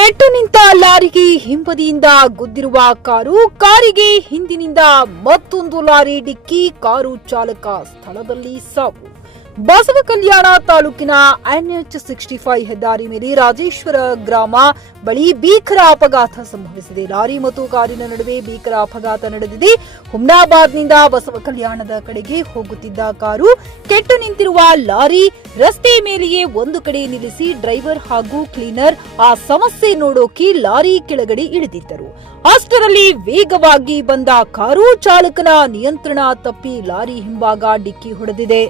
ಕೆಟ್ಟು ನಿಂತ ಲಾರಿಗೆ ಹಿಂಬದಿಯಿಂದ ಗುದ್ದಿರುವ ಕಾರಿಗೆ ಹಿಂದಿನಿಂದ ಮತ್ತೊಂದು ಲಾರಿ ಡಿಕ್ಕಿ ಕಾರು ಚಾಲಕ ಸ್ಥಳದಲ್ಲಿ ಸಾವು. ಬಸವಕಲ್ಯಾಣ ತಾಲೂಕಿನ NH65 ಹೆದ್ದಾರಿ ಮೇಲೆ ರಾಜೇಶ್ವರ ಗ್ರಾಮ ಬಳಿ ಭೀಕರ ಅಪಘಾತ ಸಂಭವಿಸಿದೆ. ಲಾರಿ ಮತ್ತು ಕಾರಿನ ನಡುವೆ ಭೀಕರ ಅಪಘಾತ ನಡೆದಿದೆ. ಹುಮ್ನಾಬಾದ್ನಿಂದ ಬಸವಕಲ್ಯಾಣದ ಕಡೆಗೆ ಹೋಗುತ್ತಿದ್ದ ಕಾರು ಕೆಟ್ಟು ನಿಂತಿರುವ ಲಾರಿ ರಸ್ತೆ ಮೇಲೆಯೇ ಒಂದು ಕಡೆ ನಿಲ್ಲಿಸಿ ಡ್ರೈವರ್ ಹಾಗೂ ಕ್ಲೀನರ್ ಆ ಸಮಸ್ಯೆ ನೋಡೋಕೆ ಲಾರಿ ಕೆಳಗಡೆ ಇಳಿದಿದ್ದರು. ಅಷ್ಟರಲ್ಲಿ ವೇಗವಾಗಿ ಬಂದ ಕಾರು ಚಾಲಕನ ನಿಯಂತ್ರಣ ತಪ್ಪಿ ಲಾರಿ ಹಿಂಭಾಗ ಡಿಕ್ಕಿ ಹೊಡೆದಿದೆ.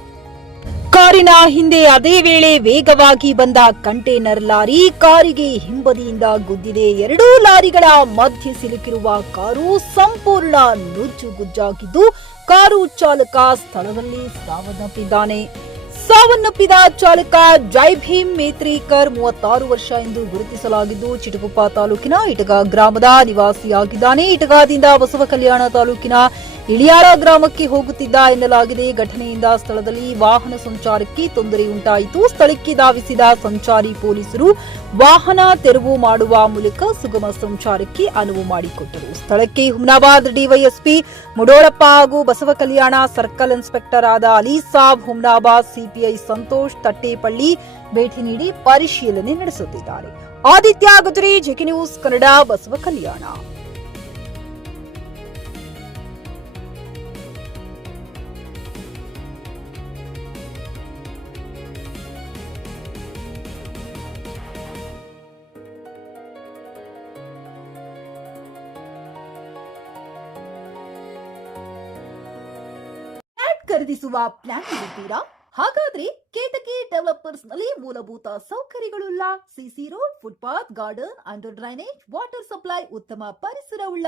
ಕಾರಿನ ಹಿಂದೆ ಅದೇ ವೇಳೆ ವೇಗವಾಗಿ ಬಂದ ಕಂಟೇನರ್ ಲಾರಿ ಕಾರಿಗೆ ಹಿಂಬದಿಯಿಂದ ಗುದ್ದಿದೆ. ಎರಡೂ ಲಾರಿಗಳ ಮಧ್ಯೆ ಸಿಲುಕಿರುವ ಕಾರು ಸಂಪೂರ್ಣ ನುಜ್ಜುಗುಜ್ಜಾಗಿದ್ದು ಕಾರು ಚಾಲಕ ಸ್ಥಳದಲ್ಲಿ ಸಾವನ್ನಪ್ಪಿದ್ದಾನೆ. ಸಾವನ್ನಪ್ಪಿದ ಚಾಲಕ ಜೈ ಭೀಮ್ ಮೇತ್ರಿಕರ್ 36 ವರ್ಷ ಎಂದು ಗುರುತಿಸಲಾಗಿದ್ದು ಚಿಟಗುಪ್ಪ ತಾಲೂಕಿನ ಇಟಗ ಗ್ರಾಮದ ನಿವಾಸಿಯಾಗಿದ್ದಾನೆ. ಇಟಗಾದಿಂದ ಬಸವಕಲ್ಯಾಣ ತಾಲೂಕಿನ ಇಳಿಯಾಳ ಗ್ರಾಮಕ್ಕೆ ಹೋಗುತ್ತಿದ್ದ ಎನ್ನಲಾಗಿದೆ. ಘಟನೆಯಿಂದ ಸ್ಥಳದಲ್ಲಿ ವಾಹನ ಸಂಚಾರಕ್ಕೆ ತೊಂದರೆಯುಂಟಾಯಿತು. ಸ್ಥಳಕ್ಕೆ ಧಾವಿಸಿದ ಸಂಚಾರಿ ಪೊಲೀಸರು ವಾಹನ ತೆರವು ಮಾಡುವ ಮೂಲಕ ಸುಗಮ ಸಂಚಾರಕ್ಕೆ ಅನುವು ಮಾಡಿಕೊಟ್ಟರು. ಸ್ಥಳಕ್ಕೆ ಹುಮ್ನಾಬಾದ್ ಡಿವೈಎಸ್ಪಿ ಮುಡೋಳಪ್ಪ ಹಾಗೂ ಬಸವಕಲ್ಯಾಣ ಸರ್ಕಲ್ ಇನ್ಸ್ಪೆಕ್ಟರ್ ಆದ ಅಲಿ ಸಾಬ್, ಹುಮ್ನಾಬಾದ್ ಸಿಪಿಐ ಸಂತೋಷ್ ತಟ್ಟೇಪಳ್ಳಿ ಭೇಟಿ ನೀಡಿ ಪರಿಶೀಲನೆ ನಡೆಸುತ್ತಿದ್ದಾರೆ. Aditya Gujari, JK news Kannada, Basavakalyan. ಖರೀದಿಸುವ ಪ್ಲಾನ್ ಇರುತ್ತೀರಾ? ಹಾಗಾದ್ರೆ ಕೇತಕಿ ಡೆವಲಪರ್ಸ್ ನಲ್ಲಿ ಮೂಲಭೂತ ಸೌಕರ್ಯಗಳುಳ್ಳ CC road, footpath, garden, under drainage, water supply, ಉತ್ತಮ ಪರಿಸರವುಳ್ಳ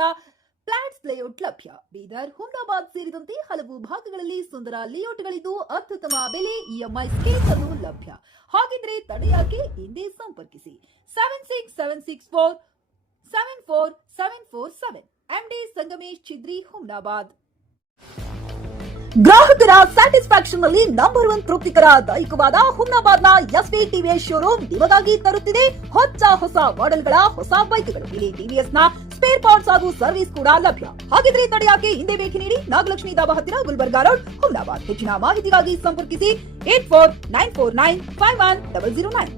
ಫ್ಲಾಟ್ಸ್ ಲೇಔಟ್ ಲಭ್ಯ. ಬೀದರ್, ಹುಮ್ನಾಬಾದ್ ಸೇರಿದಂತೆ ಹಲವು ಭಾಗಗಳಲ್ಲಿ ಸುಂದರ ಲೇಔಟ್ಗಳಿದ್ದು ಅತ್ಯುತ್ತಮ ಬೆಲೆ, ಇಎಂಐ ಸ್ಕೀಮ್ ಅನ್ನು ಲಭ್ಯ. ಹಾಗಿದ್ರೆ ತಡೆಯಾಕೆ ಹಿಂದೆ ಸಂಪರ್ಕಿಸಿ 7676474747 MD ಸಂಗಮೇಶ್ ಚಿದ್ರಿ, ಹುಮ್ನಾಬಾದ್. ಗ್ರಾಹಕರ ಸ್ಯಾಟಿಸ್ಫ್ಯಾಕ್ಷನ್ ನಲ್ಲಿ ನಂಬರ್ 1 ತೃಪ್ತಿಕರದಾಯಕವಾದ ಹುಮ್ನಾಬಾದ್ನ SV TVS ಶೋರೂಮ್ ನಿಮಗಾಗಿ ತರುತ್ತಿದೆ ಹೊಸ ಮಾಡೆಲ್ಗಳ ಹೊಸ ಬೈಕ್ಗಳು. ಇಲ್ಲಿ TVS ನ ಸ್ಪೇರ್ ಪಾರ್ಟ್ಸ್ ಹಾಗೂ ಸರ್ವಿಸ್ ಕೂಡ ಲಭ್ಯ. ಹಾಗಿದ್ರೆ ತಡೆಯಾಕೆ ಹಿಂದೆ ಭೇಟಿ ನೀಡಿ ನಾಗಲಕ್ಷ್ಮಿ ಧಾಬಾ ಹತ್ತಿರ, ಗುಲ್ಬರ್ಗಾ ರೋಡ್, ಹುಮ್ನಾಬಾದ್. ಹೆಚ್ಚಿನ ಮಾಹಿತಿಗಾಗಿ ಸಂಪರ್ಕಿಸಿ 8494951009.